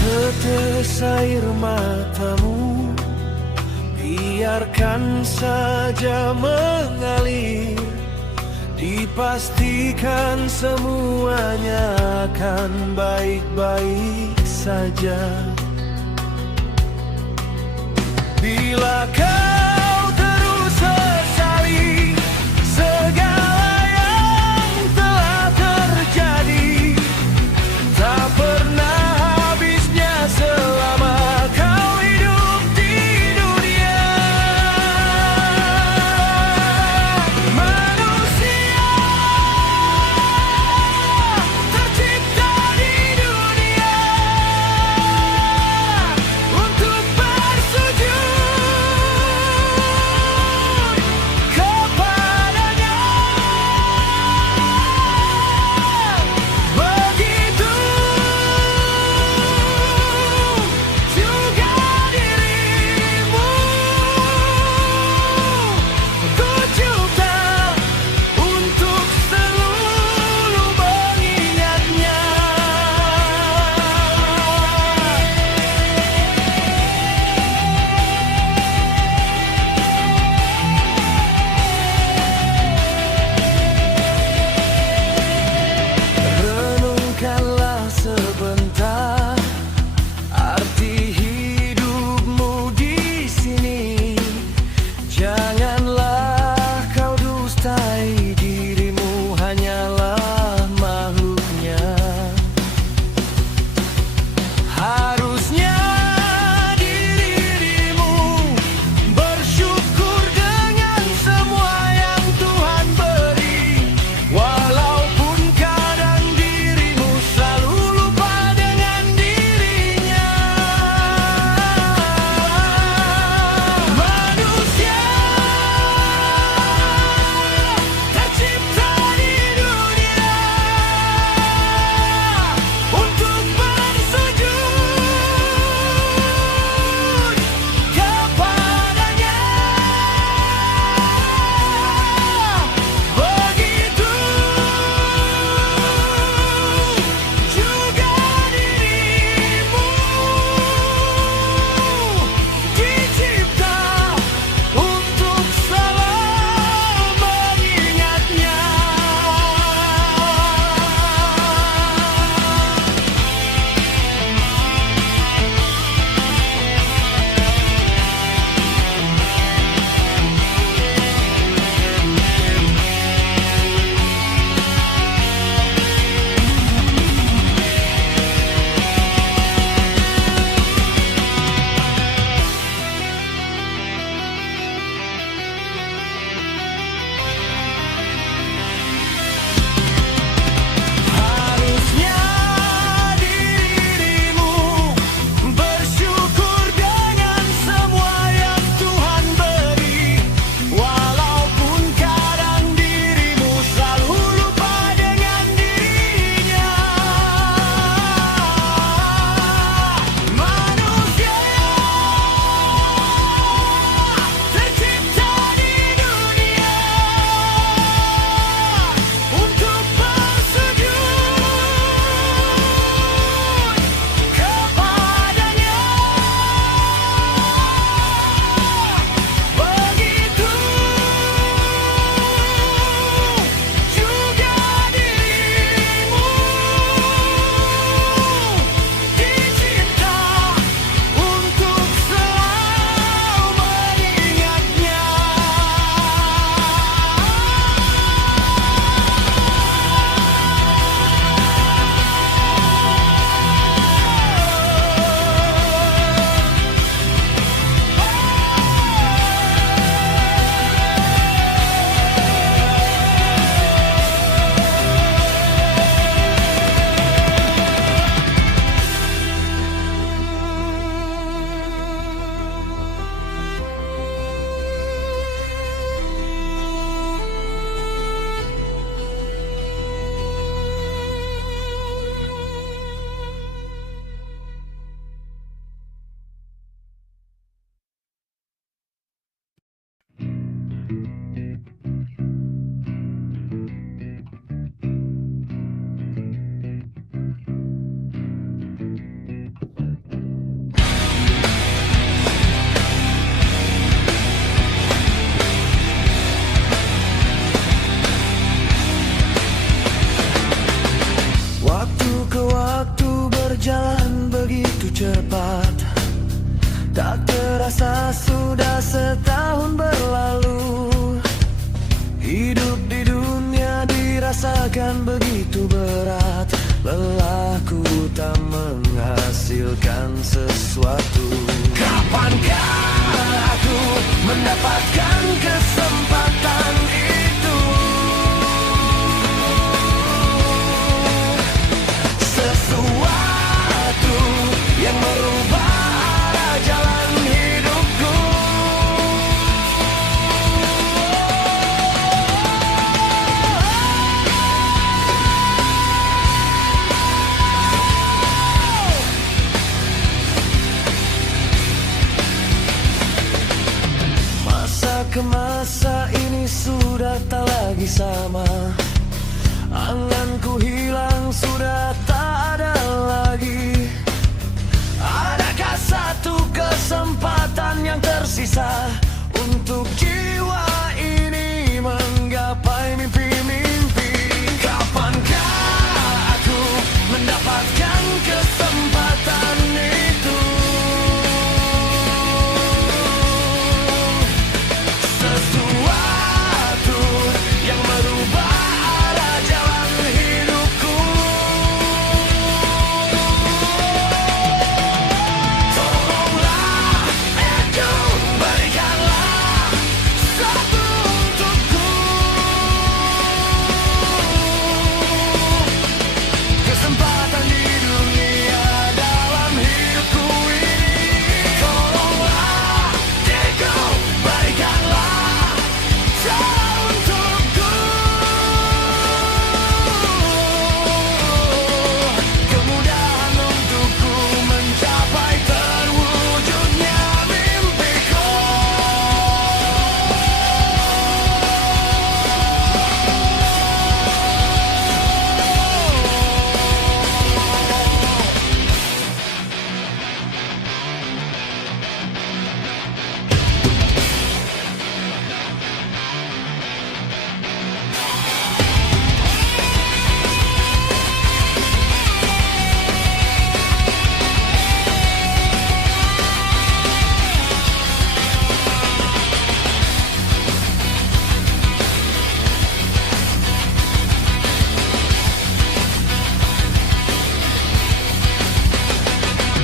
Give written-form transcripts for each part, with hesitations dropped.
Tetes air matamu, biarkan saja mengalir. Dipastikan semuanya akan baik-baik saja. Bila kau terus sesali segala yang telah terjadi, tak pernah habisnya selama kau hidup di dunia. Manusia tercipta di dunia untuk bersujud Terasa sudah setahun berlalu. Hidup di dunia dirasakan begitu berat. Lelahku tak menghasilkan sesuatu. Kapankah aku mendapatkan kesempatan itu? Sesuatu yang merubah arah jalan hidupku. Masa ke masa ini sudah tak lagi sama. Anganku hilang sudah tak ada lagi. Adakah satu kesempatan yang tersisa untuk jiwa ini menggapai mimpi-mimpi? Kapankah aku mendapatkan kesempatan itu? Sesuatu yang merubah arah jalan hidupku. Tolonglah aku, berikanlah satu untukku. Kesempatan di dunia dalam hidupku ini. Tolonglah diriku, berikanlah cara untukku. Kemudahan untukku mencapai terwujudnya mimpiku.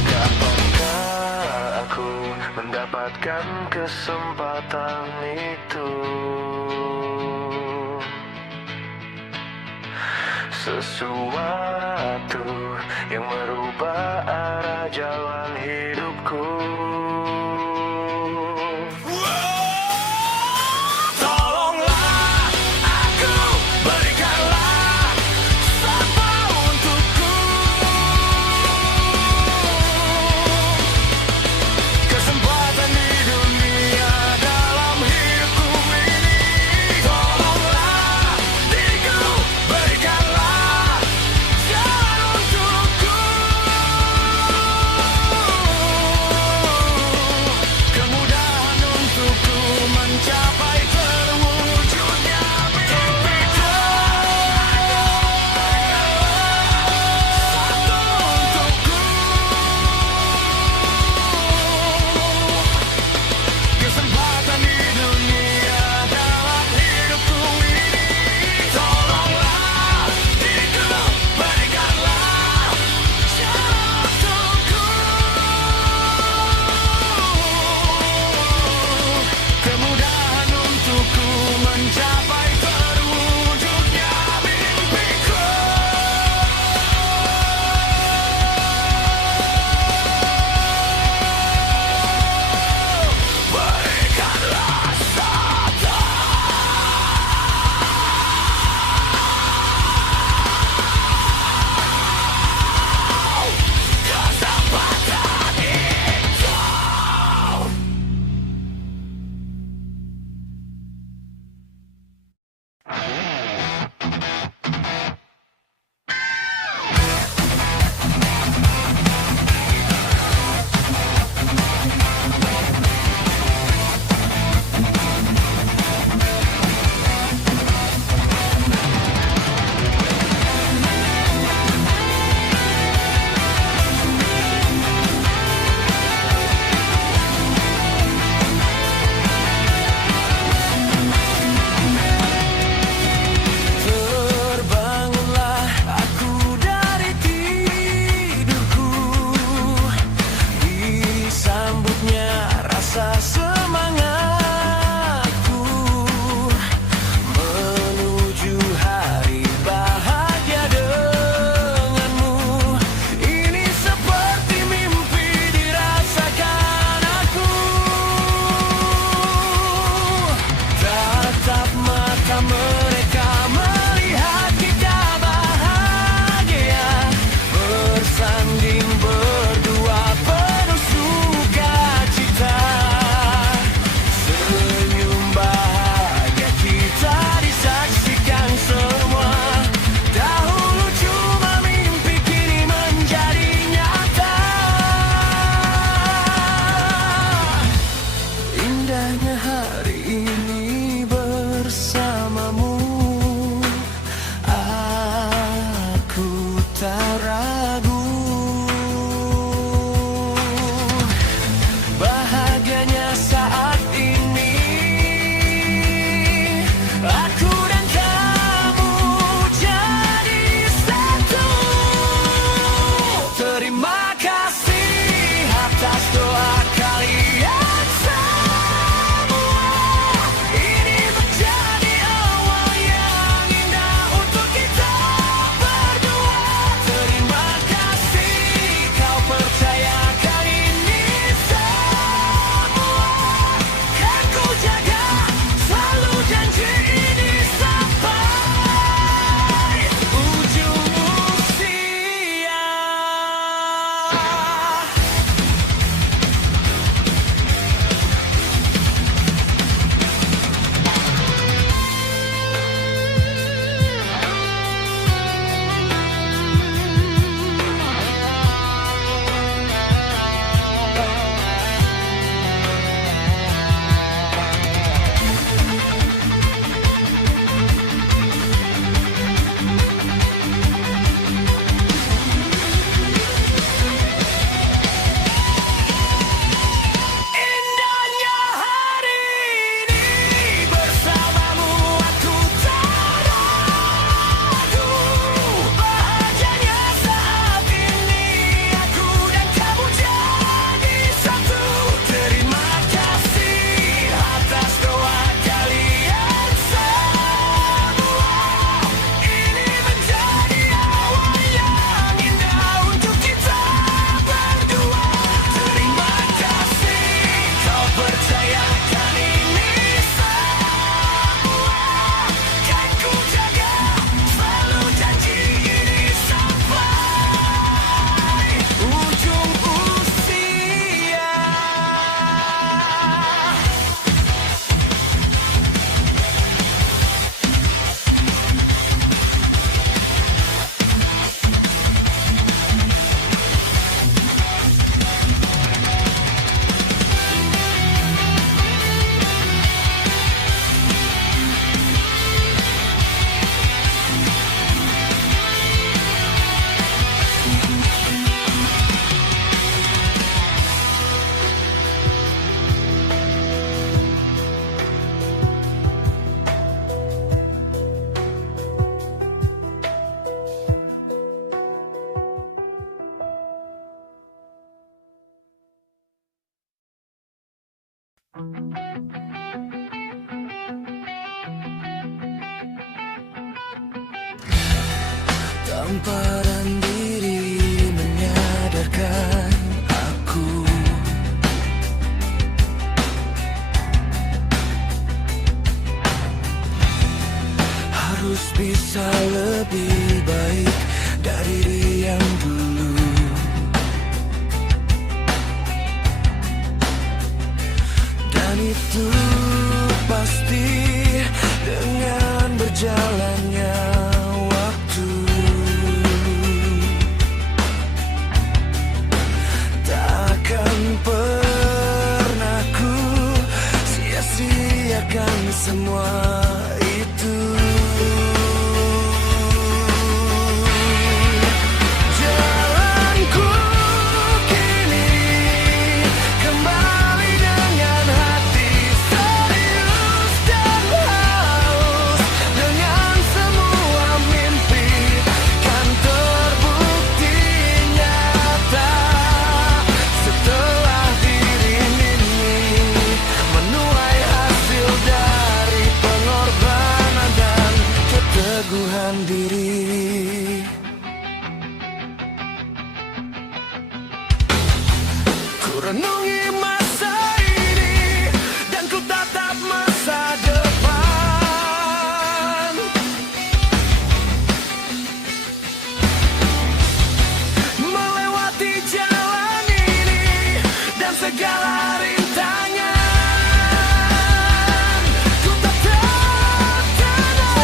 Kapankah aku mendapatkan kesempatan itu? Sesuatu yang merubah arah jalan hidupku. Tolonglah aku, berikanlah apa untukku. Kesempatan di dunia dalam hidupku ini. Tolonglah diriku, berikanlah jalan untukku. Tamparan diri menyadarkan aku harus bisa lebih baik dari yang dulu. Dan itu pasti dengan berjalannya waktu. Takkan pernah ku sia-siakan semua itu. Jalanku kini kembali dengan hati serius dan haus, dengan semua mimpi kan terbukti nyata setelah diri ini menuai hasil dari pengorbanan dan keteguhan diri. Ku renungi masa ini dan ku tatap masa depan. Melewati jalan ini dan segala rintangan, ku tetap tenang.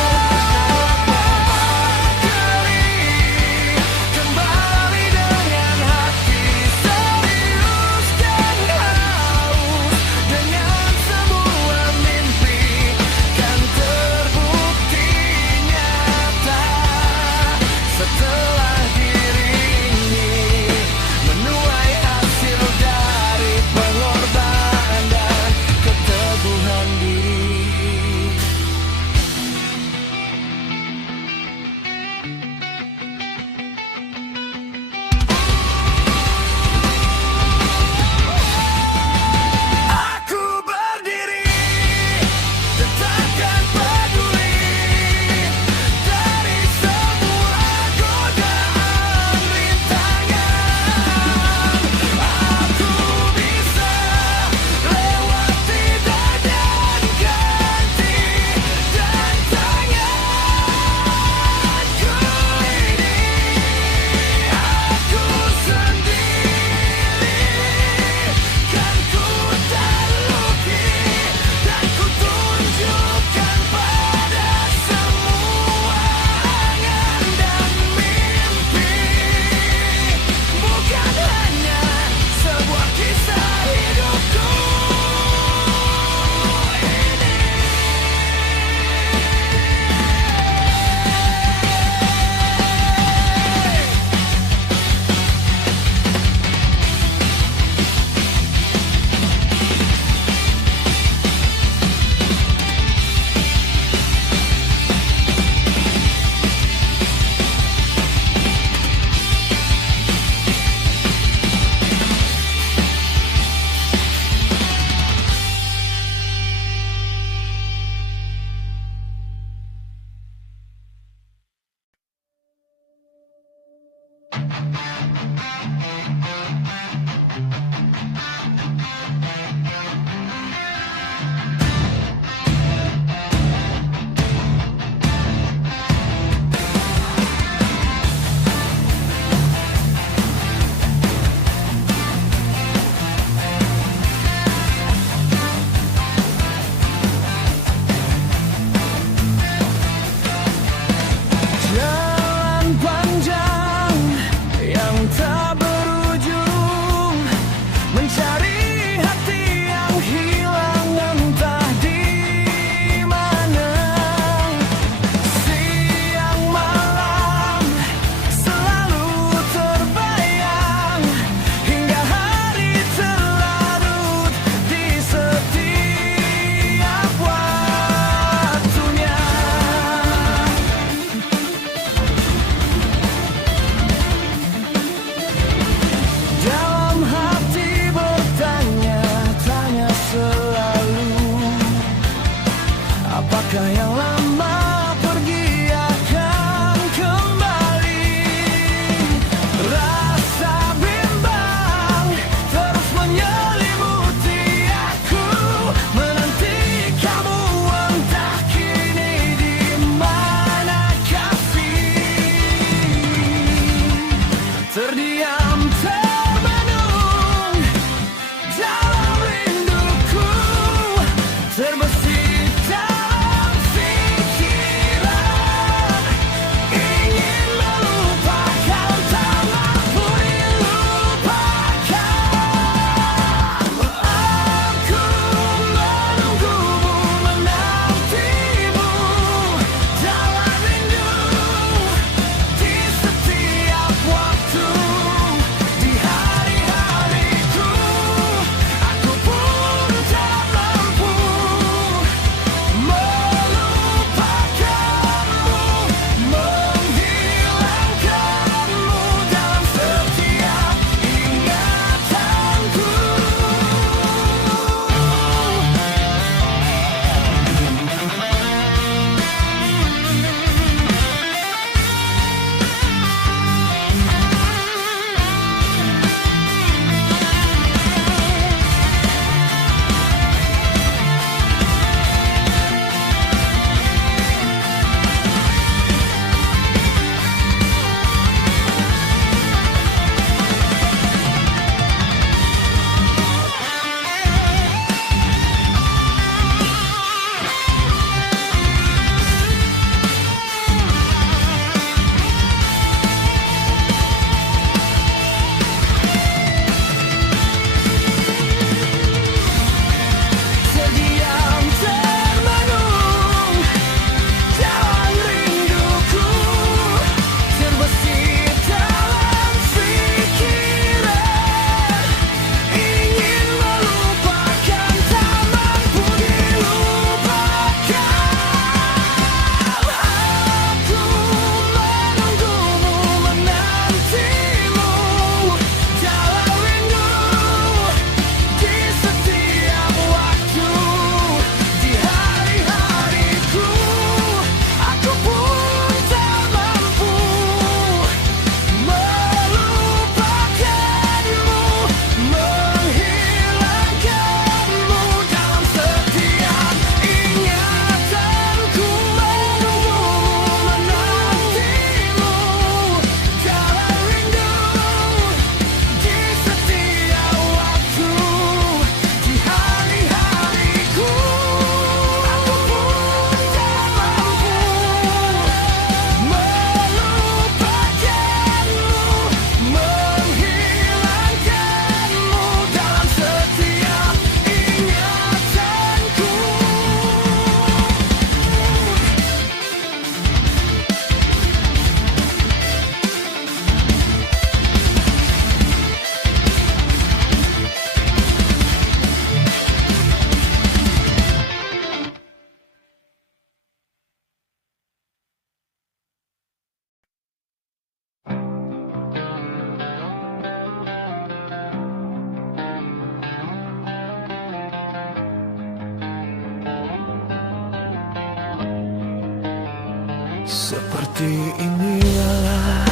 Seperti inilah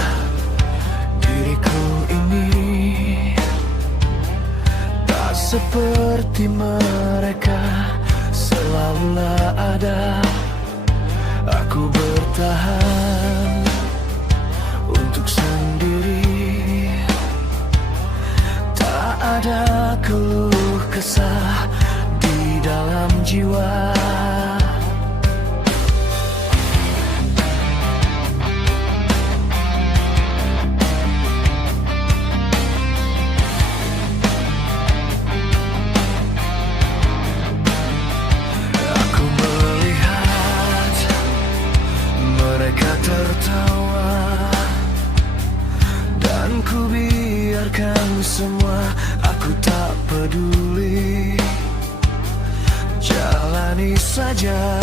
diriku ini, tak seperti mereka selalulah ada. Aku bertahan untuk sendiri, tak ada keluh kesah di dalam jiwa. Aku melihat mereka tertawa, dan ku biarkan semua, aku tak peduli. Jalani saja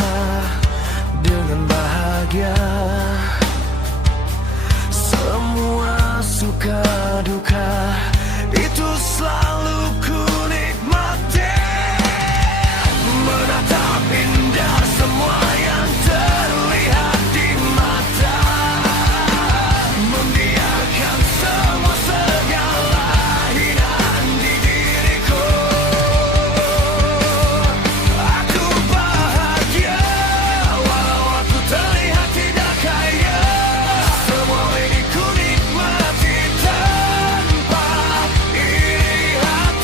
dengan bahagia, semua suka duka itu selalu ku nikmati. Menatap indah semua yang terlihat di mata, membiarkan semua segala hinaan di diriku. Aku bahagia walau aku terlihat tidak kaya. Semua ini ku nikmati tanpa iri hati.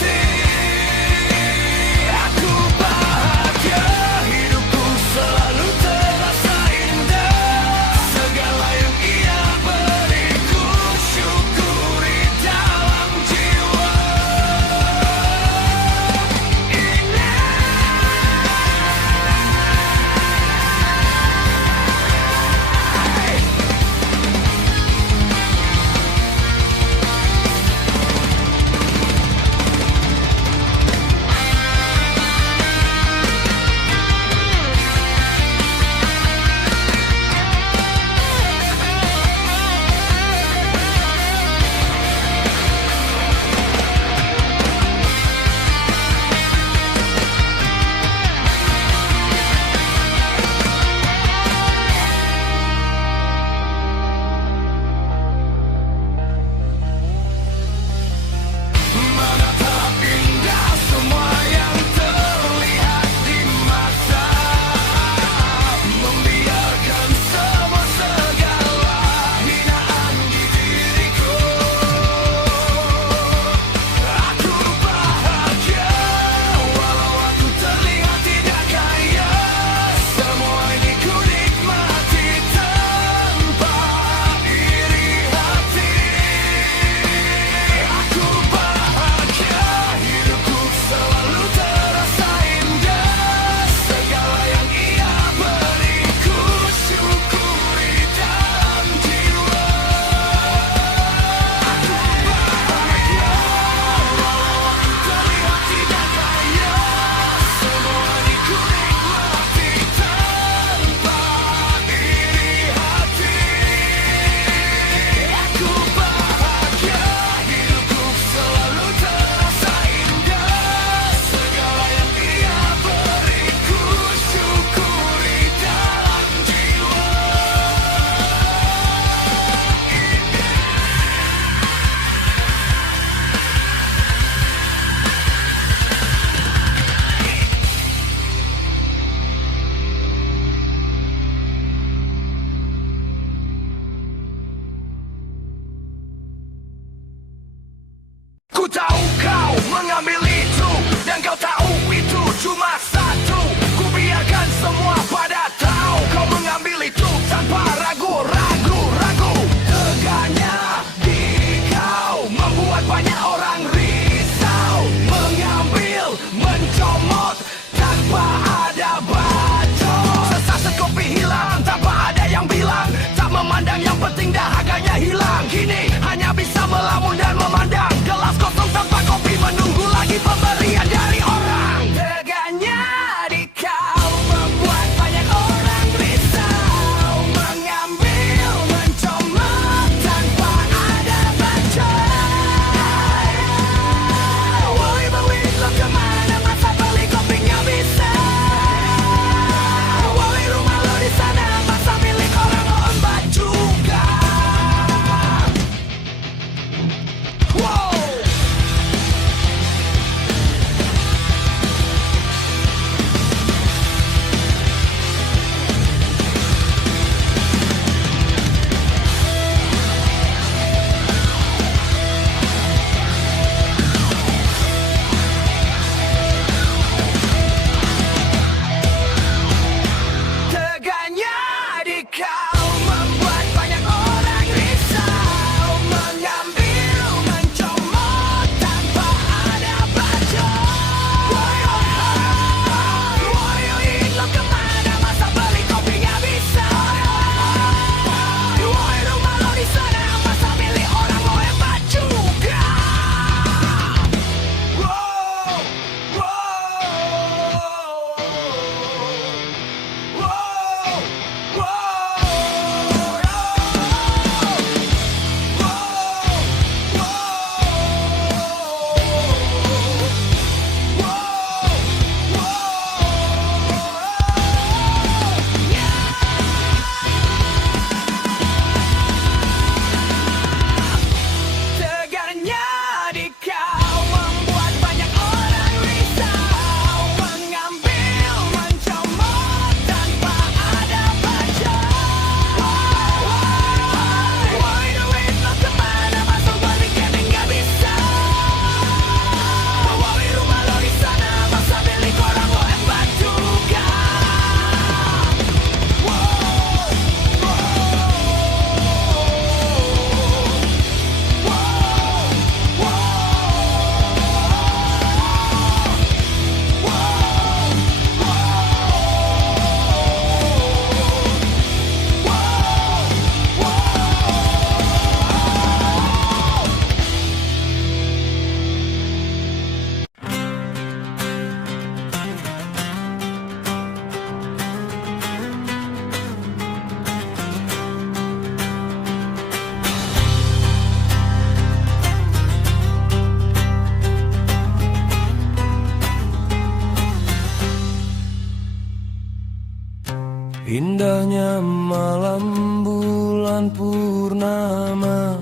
indahnya malam bulan purnama,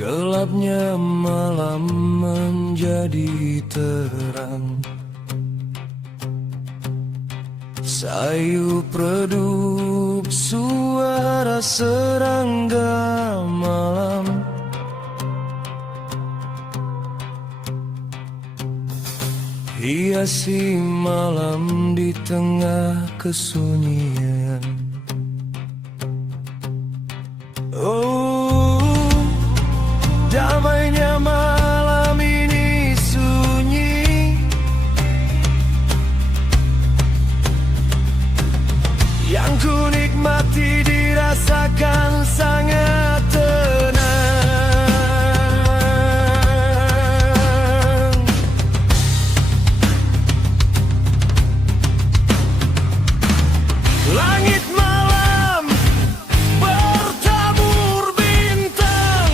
gelapnya malam menjadi terang. Sayup redup suara serangga malam, hiasi malam di tengah kesunyian. Oh, damainya malam ini sunyi, yang ku nikmati dirasakan sangat tenang. Langit malam bertabur bintang,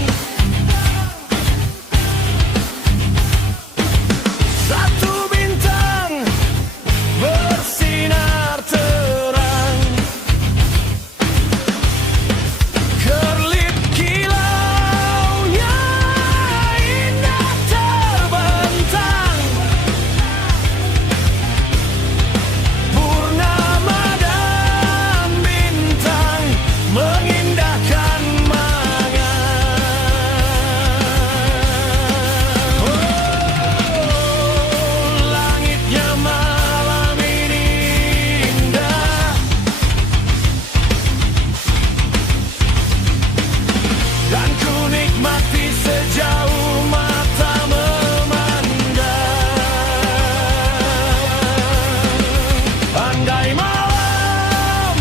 satu bintang bersinar terang. Kerlip kilaunya indah terbentang, purnama dan bintang mengindahkan mangan. Oh, langitnya malam ini indah, dan ku nikmati sejauh mata memandang. Andai malam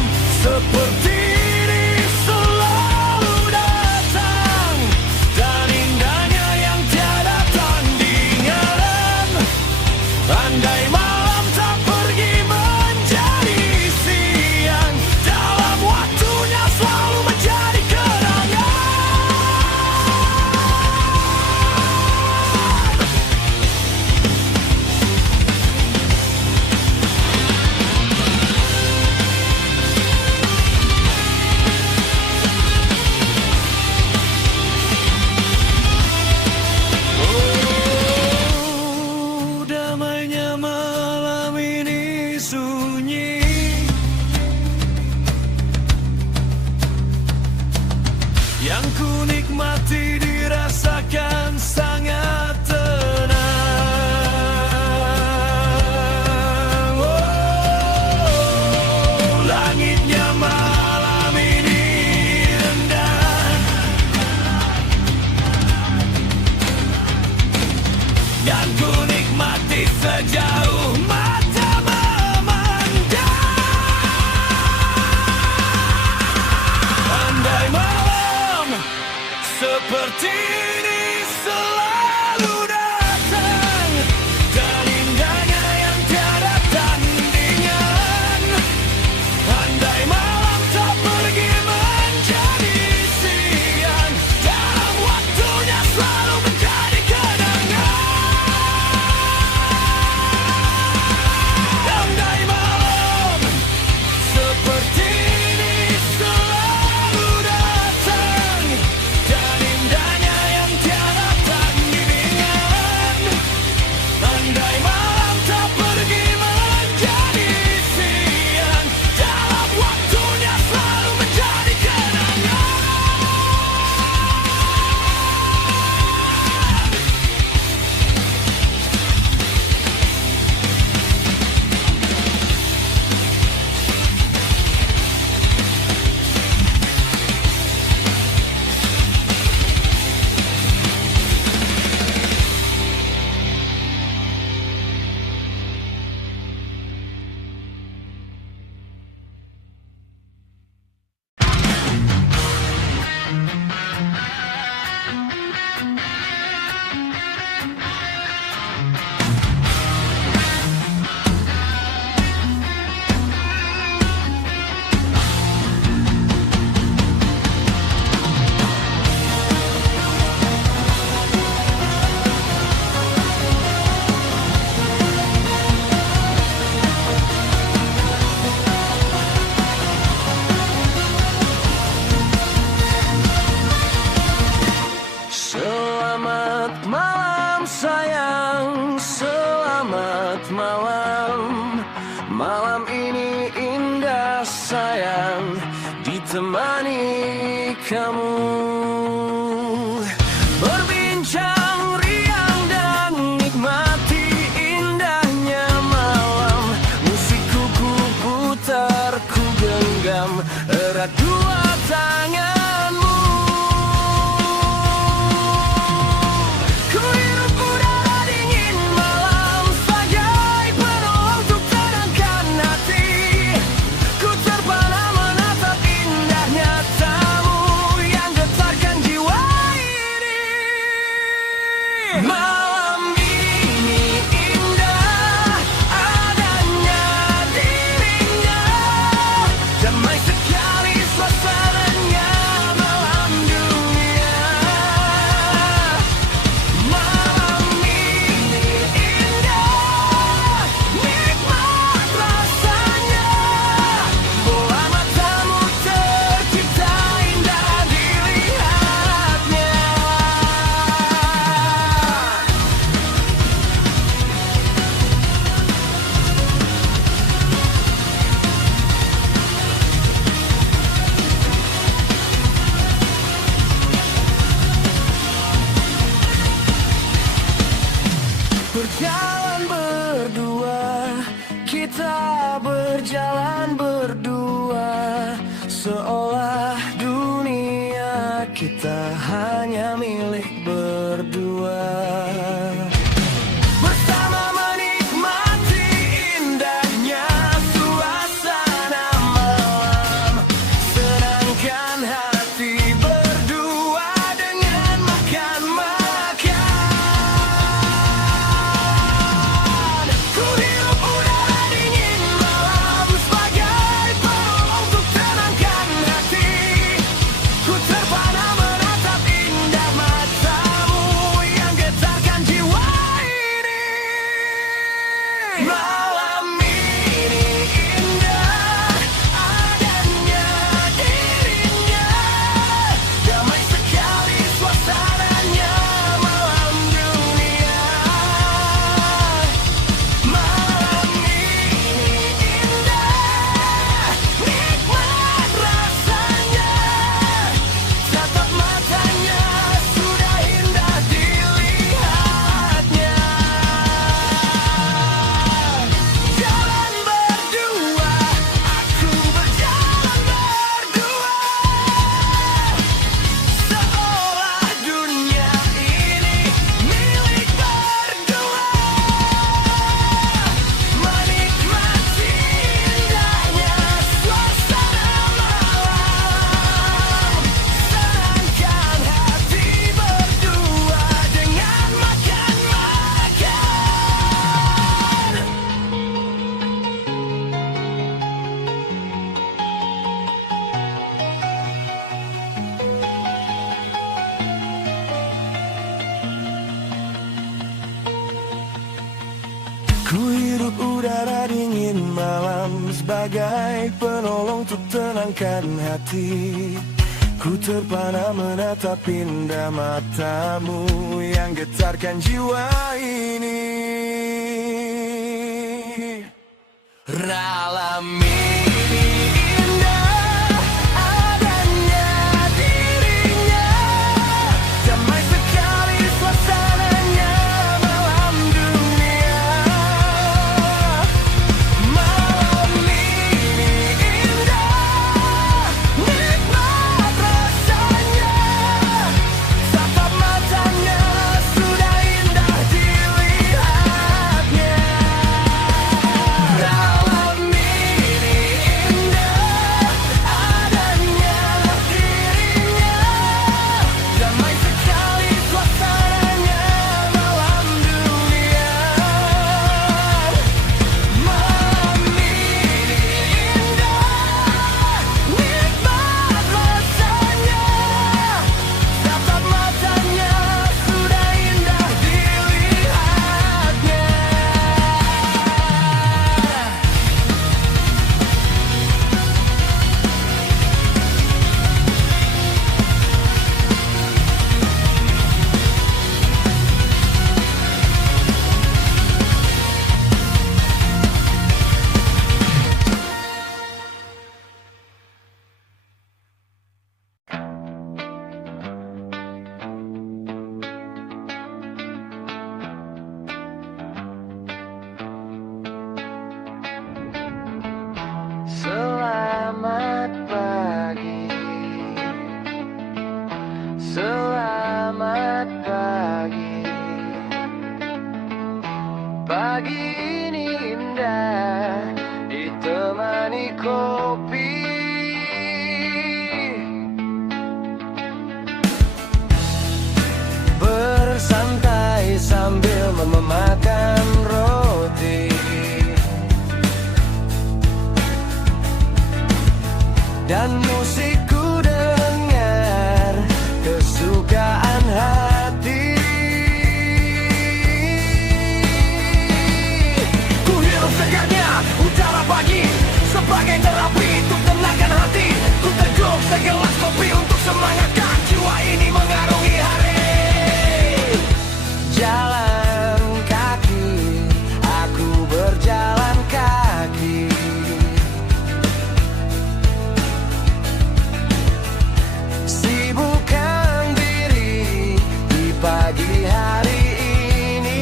seperti ini selalu datang, dan indahnya yang tiada tandingan. Andai malam tak pergi menjadi siang, dalam waktunya selalu menjadi kenangan. Oh, damainya malam ini sunyi, yang ku nikmati dirasakan sangat tenang. Oh, langitnya malam ini indah, dan ku nikmati sejauh mata memandang. Andai malam seperti ini selalu datang, dan indahnya yang tiada tandingan. Andai malam tak pergi menjadi siang, dalam waktunya selalu menjadi kenangan. Andai malam seperti ini selalu datang, dan indahnya yang sayang ditemani kamu. Berbincang riang dan nikmati indahnya malam. Musikku ku putar, ku genggam erat dua tanganmu. Ku hirup udara dingin malam sebagai penolong untuk tenangkan hati. Ku terpana menatap indahnya tamu yang getarkan jiwa ini. Malam ini indah adanya dirinya. Damai sekali suasananya malam dunia. Malam ini indah, nikmat rasanya. Bola matamu tercipta indah dilihatnya. Berjalan berdua, kita berjalan berdua, seolah dunia kita hanya milik berdua. Bersama menikmati indahnya suasana malam, senangkan hati berdua dengan makan-makan. Ku hirup udara dingin malam sebagai penolong untuk tenangkan hati. Ku terpana menatap indah matamu yang getarkan jiwa ini. Malam ini indah adanya dirinya. Damai sekali suasananya malam dunia. Malam ini indah, nikmat rasanya. Tatap matanya sudah indah dilihatnya. Jalan berdua, aku berjalan berdua, seolah dunia ini milik berdua. Menikmati indahnya suasana malam, senangkan hati berdua dengan makan-makan. Ku hirup udara dingin malam sebagai penolong untuk tenangkan hati. Ku terpana menatap indah matamu yang getarkan jiwa ini. Malam ini indah adanya dirinya. Damai sekali suasananya malam dunia. Malam ini indah, nikmat rasanya. Tatap matanya sudah indah dilihatnya. Malam ini kopi. Bersantai sambil memakan roti. Dan musik ku dengar kesukaan hati. Ku hirup segarnya udara pagi sebagai terapi untuk tenangkan hati. Ku teguh segelas kopi untuk semangatkan jiwa ini mengarungi hari. Jalan kaki, aku berjalan kaki. Sibukkan diri di pagi hari ini.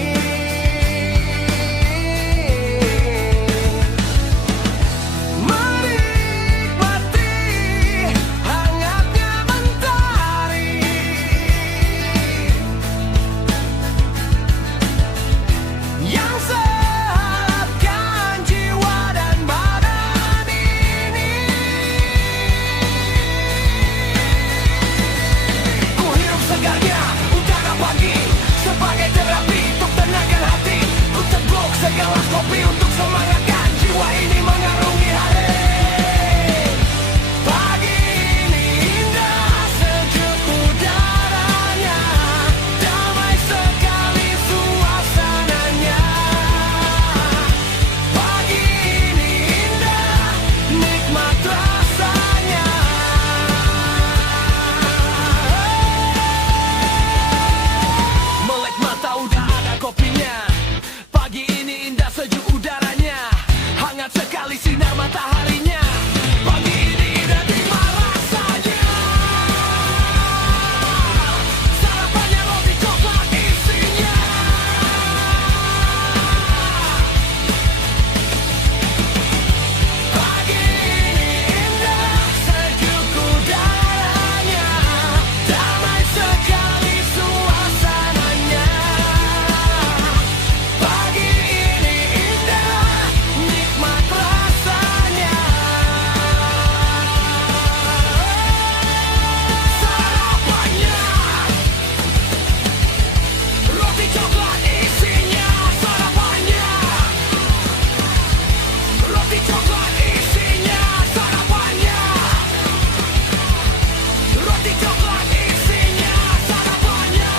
Menikmati hangatnya mentari. Yang sehatkan jiwa dan badan ini. Ku hirup segarnya udara pagi sebagai terapi untuk tenangkan hati. Ku teguk segelas kopi untuk semangatkan jiwa ini mengarungi hari. Pagi ini indah, sejuk udaranya, damai sekali suasananya. Pagi ini indah, nikmat rasanya. Melek mata udah ada kopinya. Pagi ini indah, sejuk udaranya, hangat sekali sinar mataharinya. Pagi ini indah, nikmat rasanya. Sarapannya roti coklat isinya. Pagi ini indah, sejuk udaranya, damai sekali suasananya. Pagi ini indah, nikmat rasanya. Sarapannya roti coklat isinya. Sarapannya roti coklat isinya. Sarapannya roti coklat isinya. Sarapannya.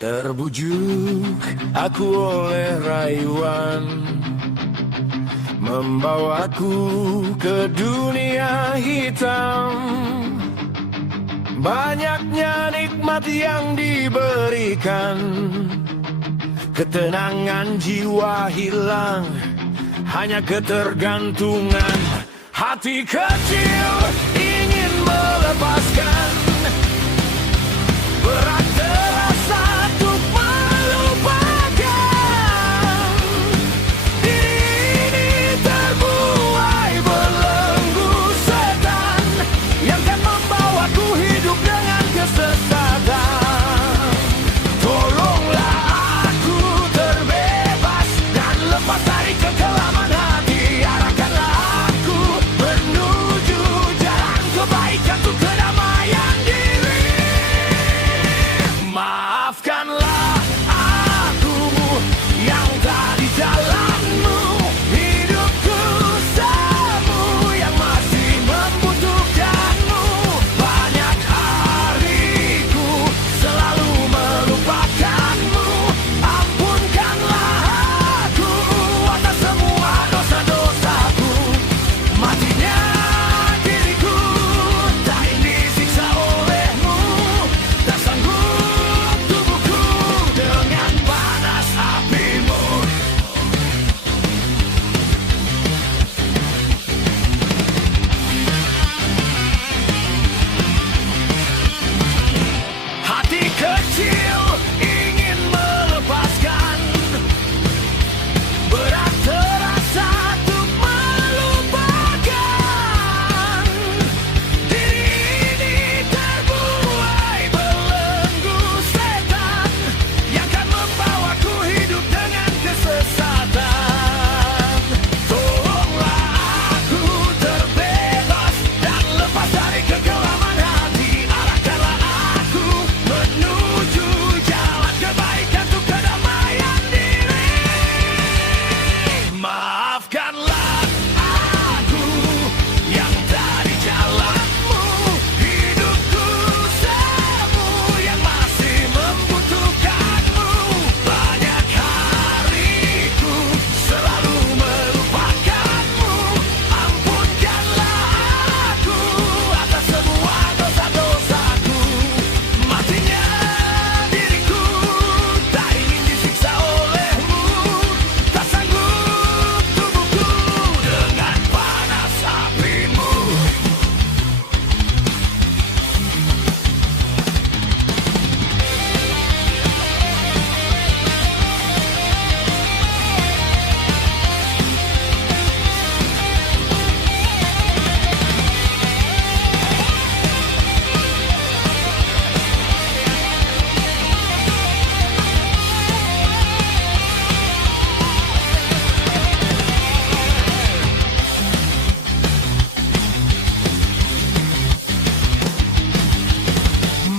Terbujuk aku oleh rayuan, membawaku ke dunia hitam. Banyaknya nikmat yang diberikan, ketenangan jiwa hilang, hanya ketergantungan hati kecil ingin melepaskan. Berat terasa untuk melupakan. Diri ini terbuai belenggu setan yang kan membawaku hidup dengan kesesatan. Tolonglah aku terbebas dan lepas dari kekelaman hati. Arahkanlah aku menuju jalan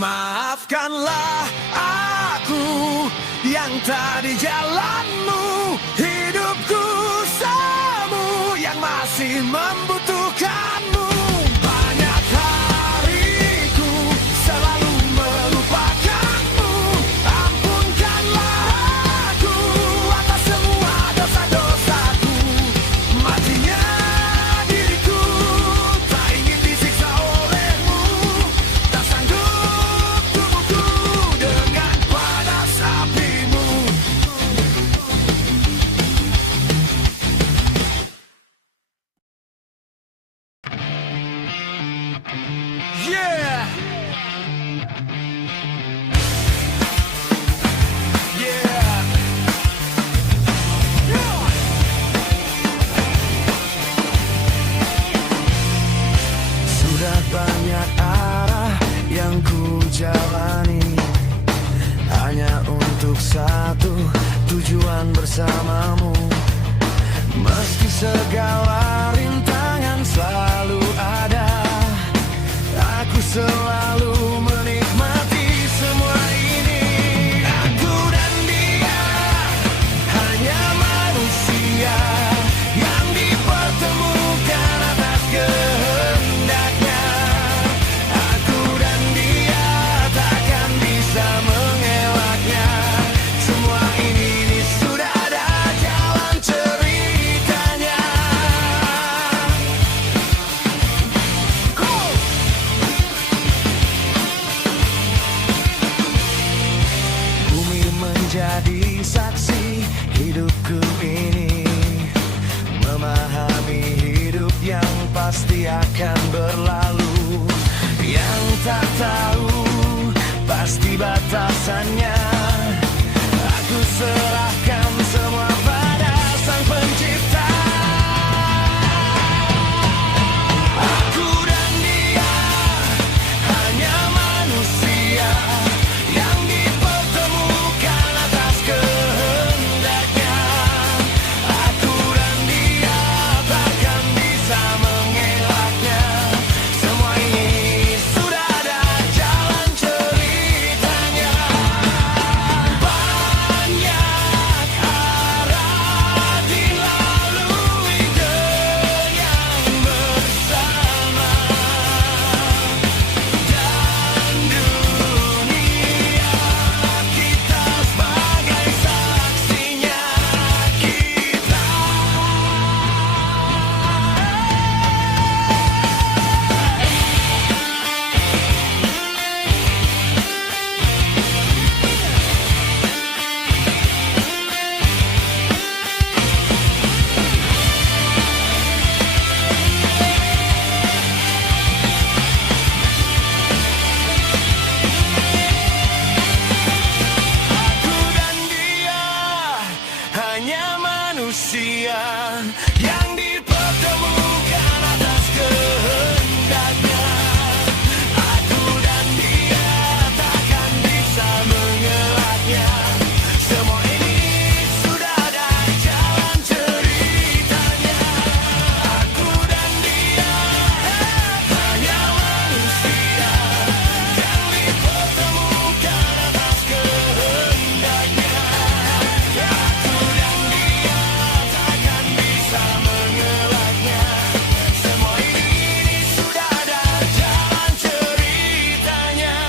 Maafkanlah aku yang tadi jalanmu, hidupku semu yang masih membutuhkanmu. Banyak hariku selalu melupakanmu. Ampunkanlah aku atas semua dosa-dosaku. Matinya diriku tak ingin disiksa olehmu. Tak sanggup tubuhku dengan panas apimu. Yeah. Yeah. Sudah banyak arah yang ku jalani, hanya untuk satu tujuan bersamamu. Meski segala rintangan selalu ada, aku selalu menikmati semua ini. Aku dan dia hanya manusia yang dipertemukan atas kehendaknya. Aku dan dia takkan bisa mengelaknya. Semua ini sudah ada jalan ceritanya. Bumi menjadi saksi hidupku ini, memahami hidup yang pasti akan berlalu. Yang tak tahu pasti batasannya. Aku serahkan semua pada Sang Pencipta. Aku dan dia hanya manusia yang dipertemukan atas kehendaknya. Aku dan dia takkan bisa mengelaknya. Semua ini sudah ada jalan ceritanya. Banyak arah dilalui dengan bersama, dan dunia kita sebagai saksinya. Kita Aku dan dia hanya manusia yang dipertemukan atas kehendaknya. Aku dan dia takkan bisa mengelaknya. Semua ini sudah ada jalan ceritanya. Aku dan dia hanya manusia yang dipertemukan atas kehendaknya. Aku dan dia takkan bisa mengelaknya. Semua ini sudah ada jalan ceritanya.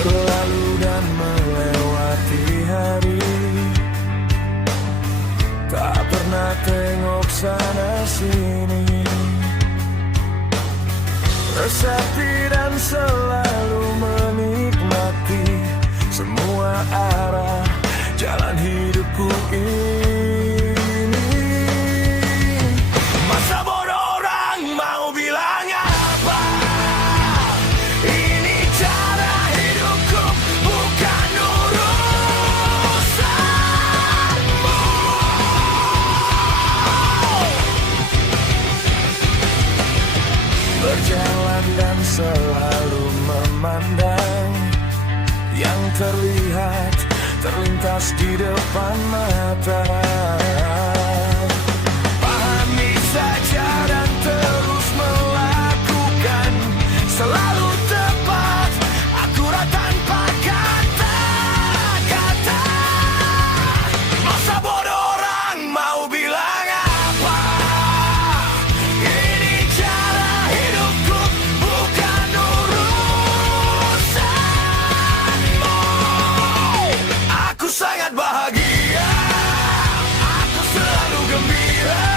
Berlalu dan melewati hari, tak pernah tengok sana sini. Resapi dan selalu menikmati semua arah jalan hidupku ini. Masa bodoh orang mau bilang apa? jalan dan selalu memandang yang terlihat, terlintas di depan mata. Pahami saja dan terus melakukan, selalu tepat, akurat tanpa kata-kata. Masa bodoh orang mau bilang apa? Ini cara hidupku, bukan urusanmu. Aku sangat bahagia, aku selalu gembira,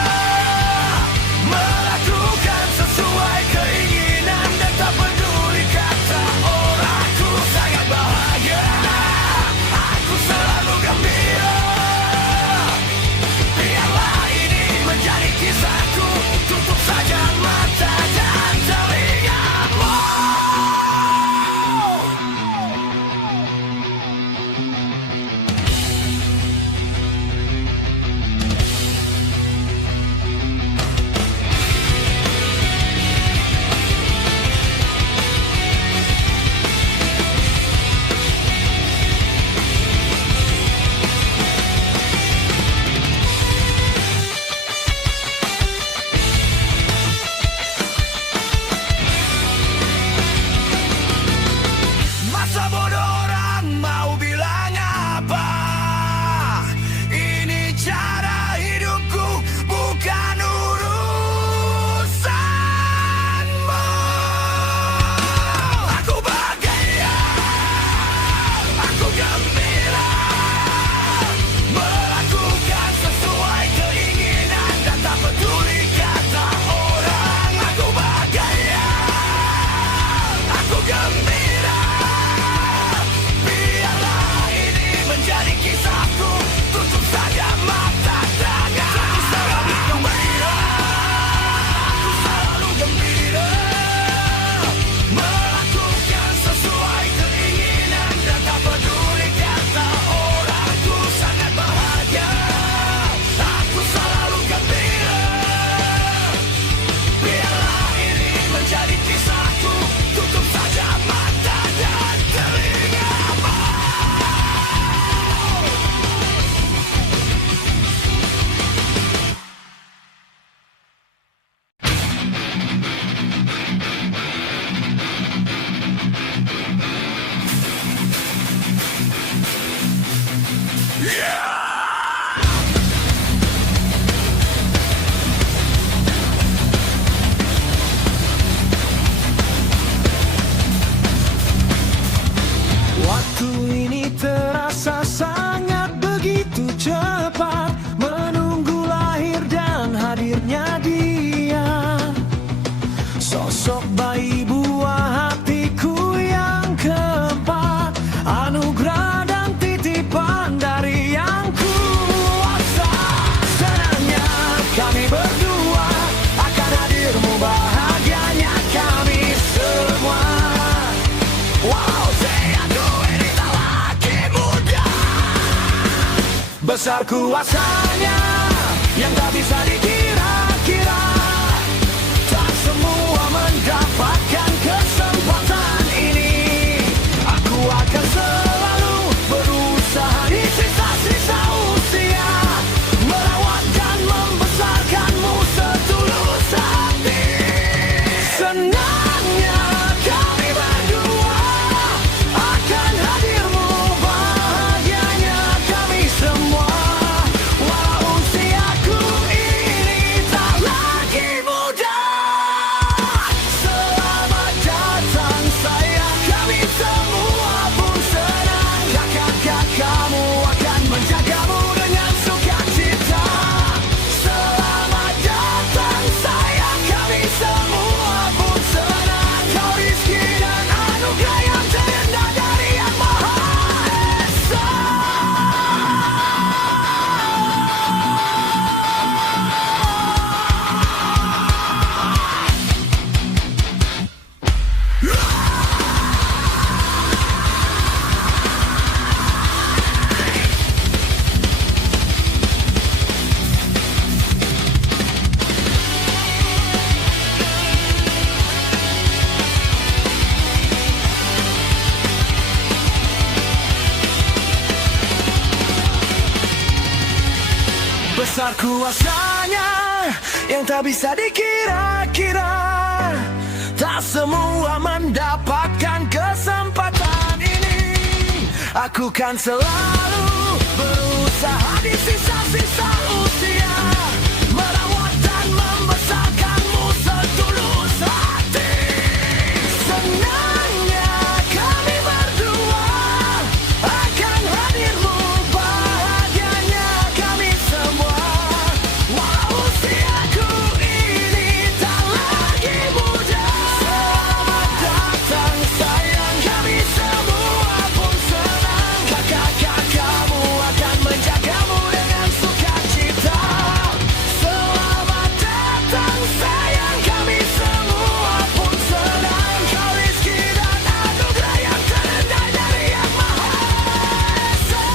melakukan sesuai keinginan dan tak peduli kata orang. Aku sangat bahagia, aku selalu gembira. Biarlah ini menjadi kisahku, tutup saja mata dan telingamu. Masa bodoh orang mau bilang apa? Ini cara hidupku, bukan urusanmu. Aku bahagia, aku gembira, melakukan sesuai keinginan dan tak peduli kata orang. Aku bahagia, aku gembira. Biarlah ini menjadi kisahku, tutup saja mata tangan. Aku selalu gembira, aku selalu gembira, melakukan sesuai keinginan dan tak peduli kata orang. Aku sangat bahagia, aku selalu gembira. Biarlah ini menjadi kisahku, tutup saja mata dan telingamu. Waktu ini terasa sangat begitu cepat, menunggu lahir dan hadirnya dia, sosok bayi buah hatiku yang keempat, anugerah dan titipan dari yang kuasa. Senangnya kami berdua akan hadirmu, bahagianya kami semua. Wow, say I do it, kita laki muda, besar kuasanya yang tak bisa dikira-kira. Tak semua mendapatkan kesempatan ini. Aku akan selalu berusaha di sisa-sisa usia, merawat dan membesarkanmu setulus hati. Senangnya kami berdua akan hadirmu, bahagianya kami semua. Walau usiaku ini Besar kuasanya yang tak bisa dikira-kira. Tak semua mendapatkan kesempatan ini. Aku kan selalu berusaha di sisa-sisa usia, merawat dan membesarkanmu setulus hati. Senangnya kami berdua akan hadirmu, bahagianya kami semua. Walau usiaku ini tak lagi muda. Selamat datang sayang, kami semua pun senang. Kakak-kakakmu akan menjagamu dengan sukacita. Selamat datang sayang, kami semua pun senang. Kau rizki dan anugerah yang terendah dari Yang Maha Esa.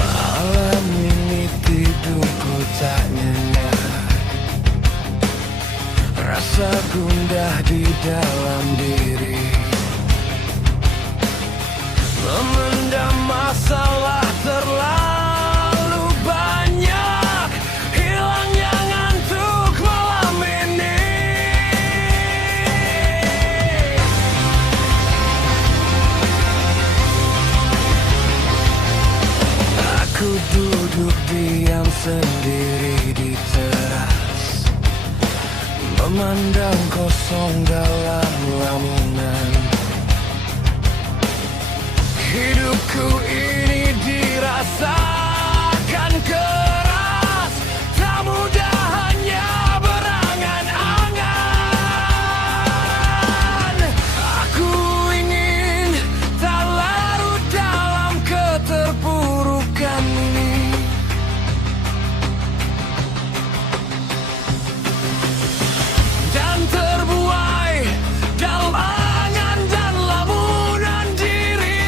Malam ini tidurku tak nyenyak, rasa gundah di dalam diri, memendam masalah terlalu banyak, hilangnya ngantuk malam ini. Aku duduk diam sendiri di teras, memandang kosong dalam lamunan. Hidupku ini dirasakan keras, tak mudah hanya berangan-angan. Aku ingin tak larut dalam keterpurukan ini. Dan terbuai dalam angan dan lamunan diri.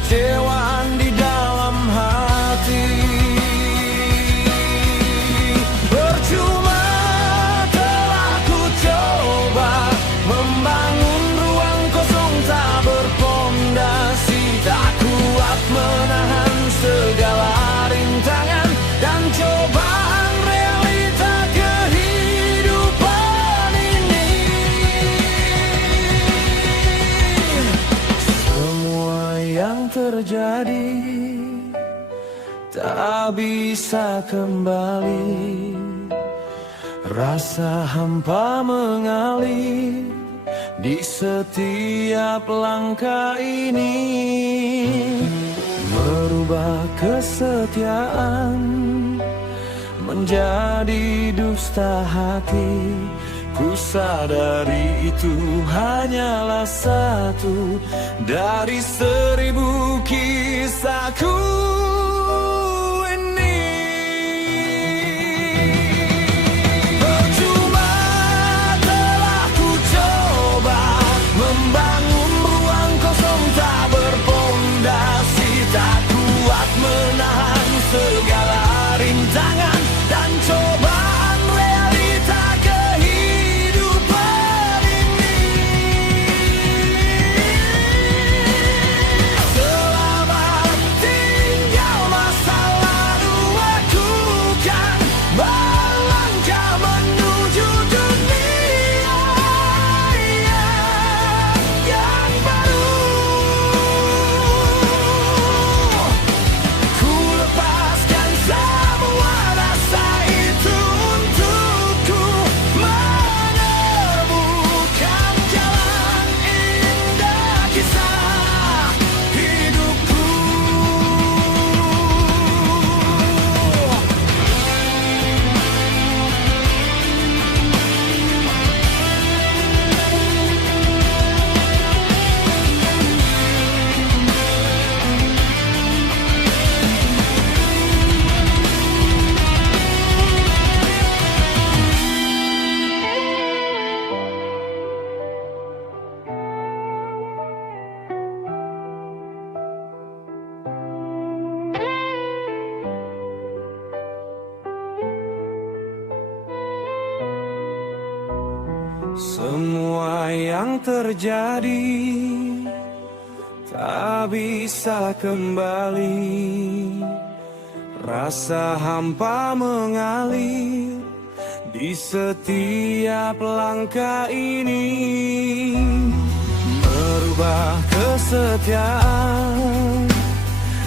kekecewaan di dalam hati. Percuma telah ku coba membangun ruang kosong tak berpondasi, tak kuat menahan segala rintangan dan cobaan realita kehidupan ini. Semua yang terjadi tak bisa kembali, rasa hampa mengalir di setiap langkah ini. Merubah kesetiaan menjadi dusta hati, ku sadari itu hanyalah satu dari 1000 kisahku ini. Percuma telah ku coba membangun ruang kosong tak berpondasi, tak kuat menahan segala rintangan dan cobaan realita kehidupan ini. Selamat tinggal masa lalu, aku kan melangkah menuju dunia yang baru. Ku lepaskan semua rasa itu untukku menemukan jalan indah kisah hidupku. Semua yang terjadi tak bisa kembali, rasa hampa mengalir di setiap langkah ini. Merubah kesetiaan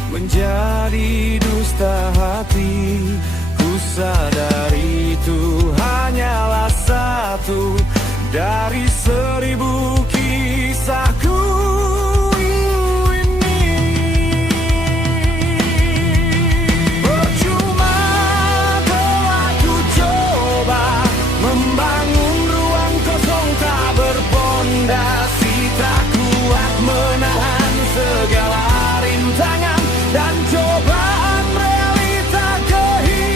menjadi dusta hati, ku sadari itu hanyalah satu dari 1000 kisahku ini. Percuma telah ku coba membangun ruang kosong tak berpondasi, tak kuat menahan segala rintangan dan cobaan realita kehidupan.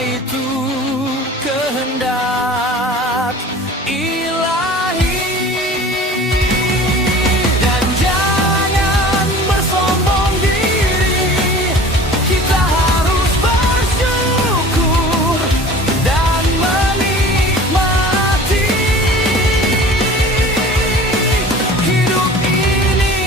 Semua itu kehendak ilahi. Dan jangan bersombong diri, kita harus bersyukur dan menikmati hidup ini.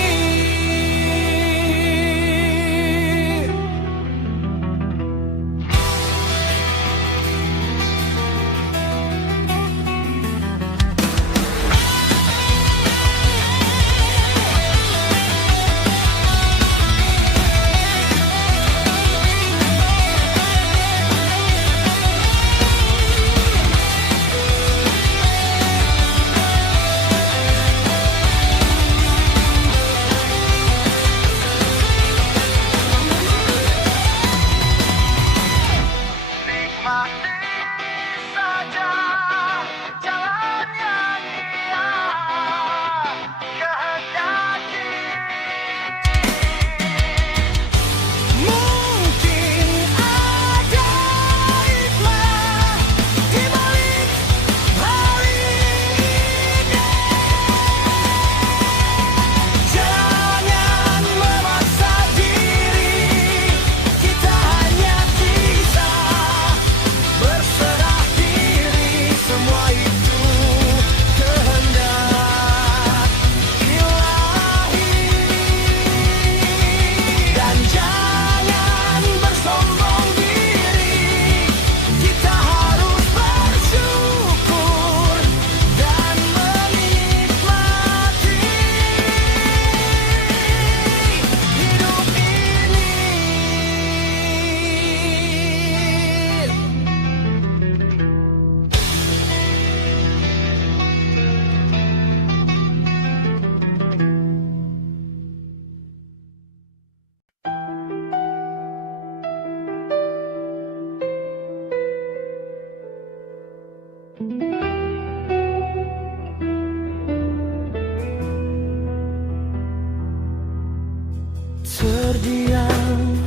Terdiam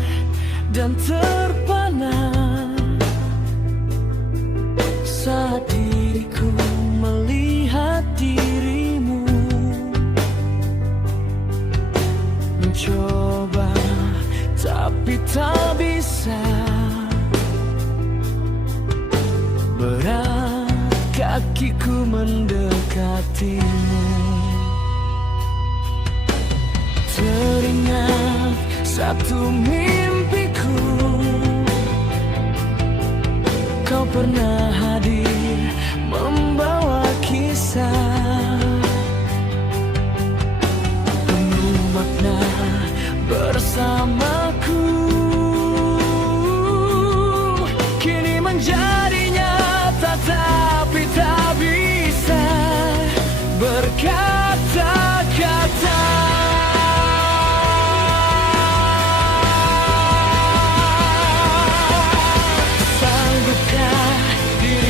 dan terpana saat diriku melihat dirimu, mencoba tapi tak bisa. Berat kakiku mendekatimu. Teringat satu mimpiku, kau pernah hadir membawa kisah penuh makna bersamaku. Kini menjadi nyata tapi tak bisa berkata-kata. Sanggupkah diri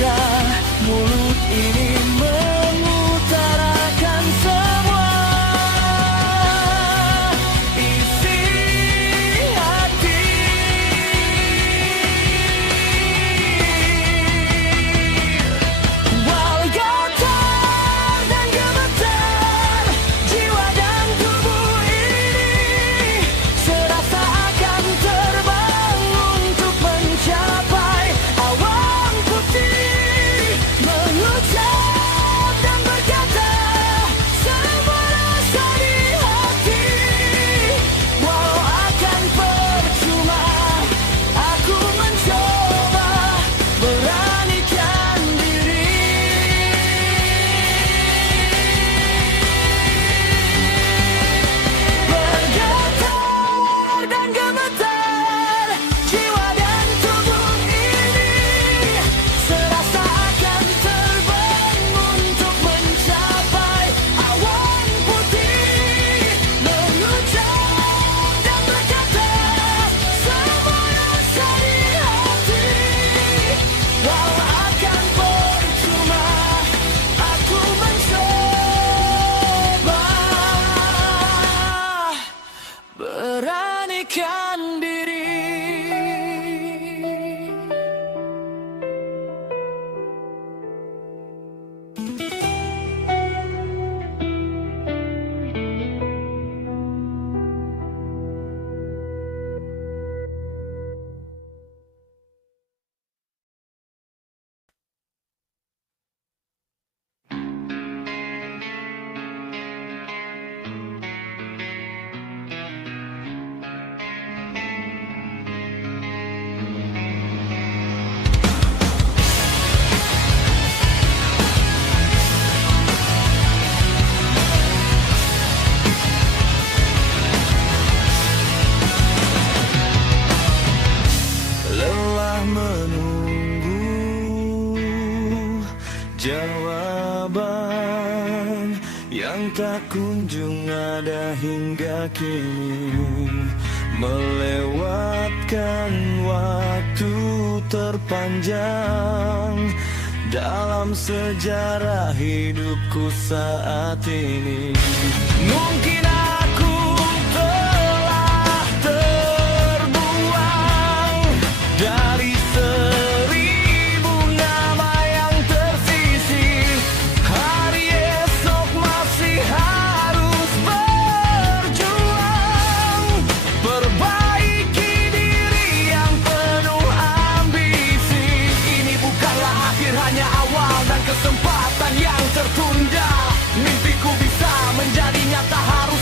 Bukankah mulut ini mengutarakan semua isi hati? Walau getar dan gemetar jiwa dan tubuh ini, serasa akan terbang untuk mencapai awan putih, mengucap dan berkata semua rasa di hati. Walau akan percuma aku mencoba beranikan diri. Bergetar dan gemetar jiwa dan tubuh ini, serasa akan terbang untuk mencapai awan putih, mengucap dan berkata semua rasa di hati. Walau akan percuma aku mencoba beranikan diri. Lelah menunggu jawaban yang tak kunjung ada hingga kini, melewatkan waktu terpanjang dalam sejarah hidupku saat ini. Mungkin aku telah terbuang dari seribu nama yang tersisih. Hari esok masih harus berjuang, perbaiki diri yang penuh ambisi. Ini bukanlah akhir, hanya awal dan kesempatan yang tertunda. Mimpiku bisa menjadi nyata, harus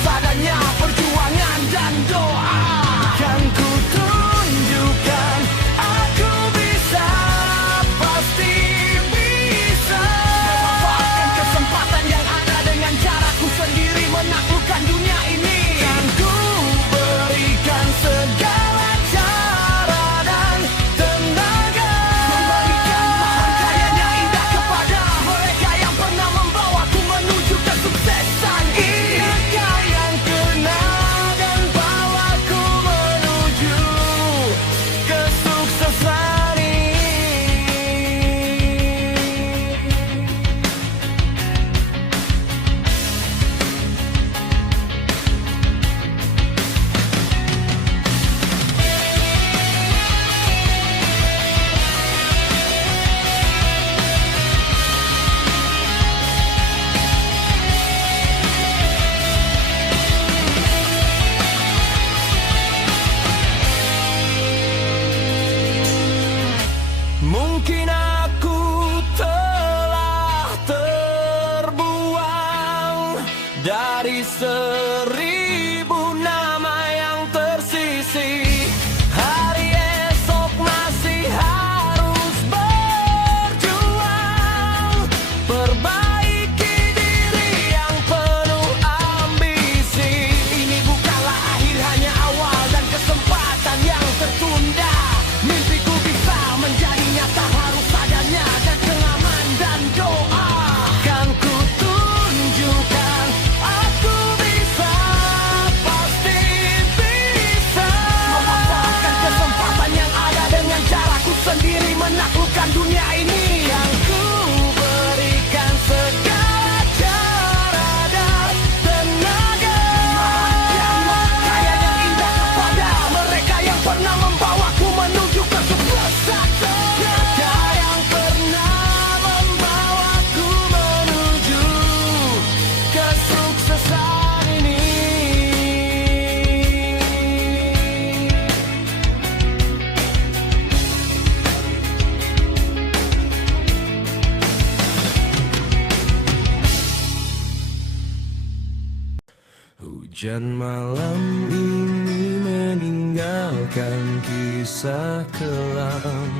Hujan malam ini meninggalkan kisah kelam.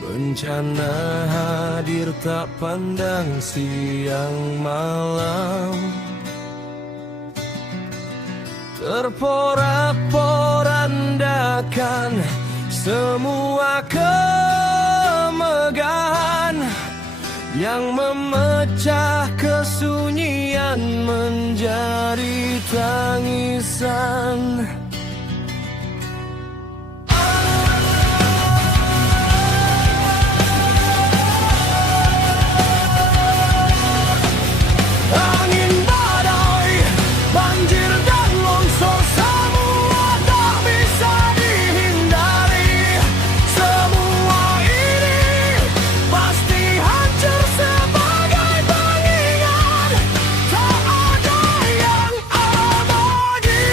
Bencana hadir tak pandang siang malam. Terporak-porandakan semua kemegahan yang memecah kesunyian menjadi tangisan. Angin badai, banjir dan longsor, semua tak bisa dihindari. Semua ini pasti hancur sebagai pengingat. Tak ada yang abadi.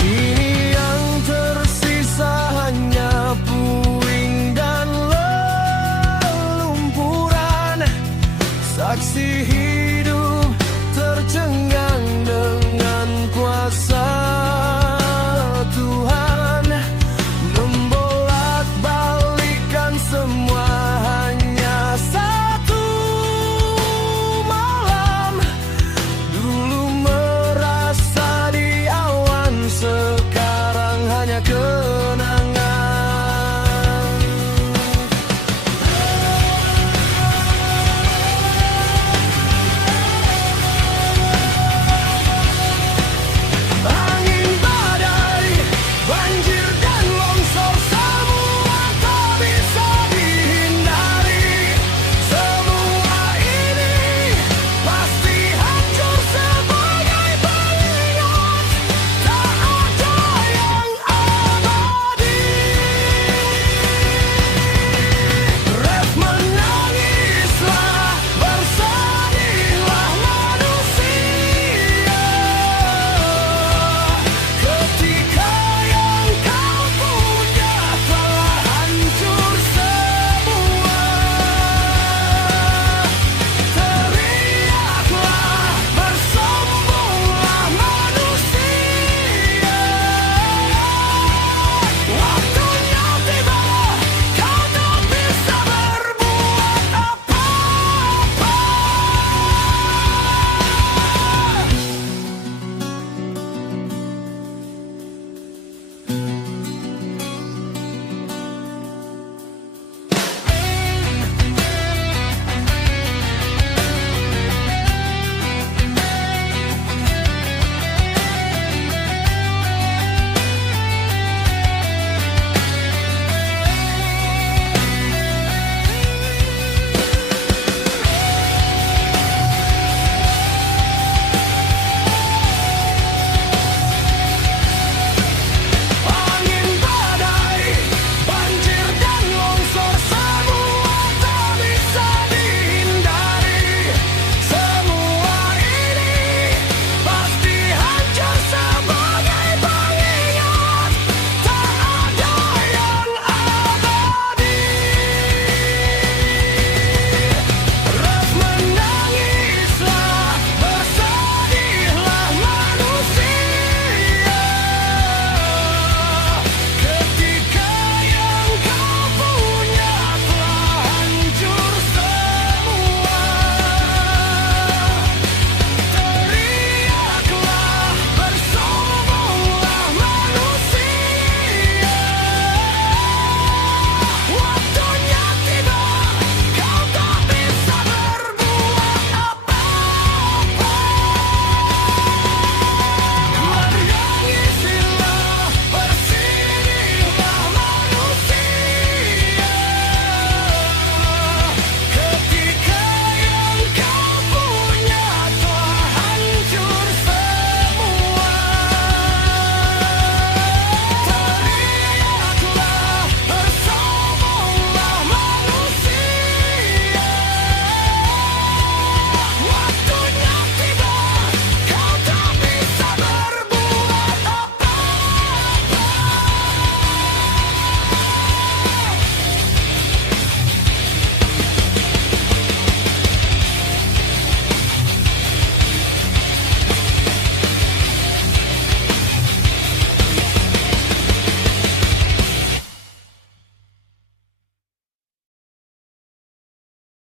Kini yang tersisa hanya puing dan lelumpuran. Saksi hidup tercengang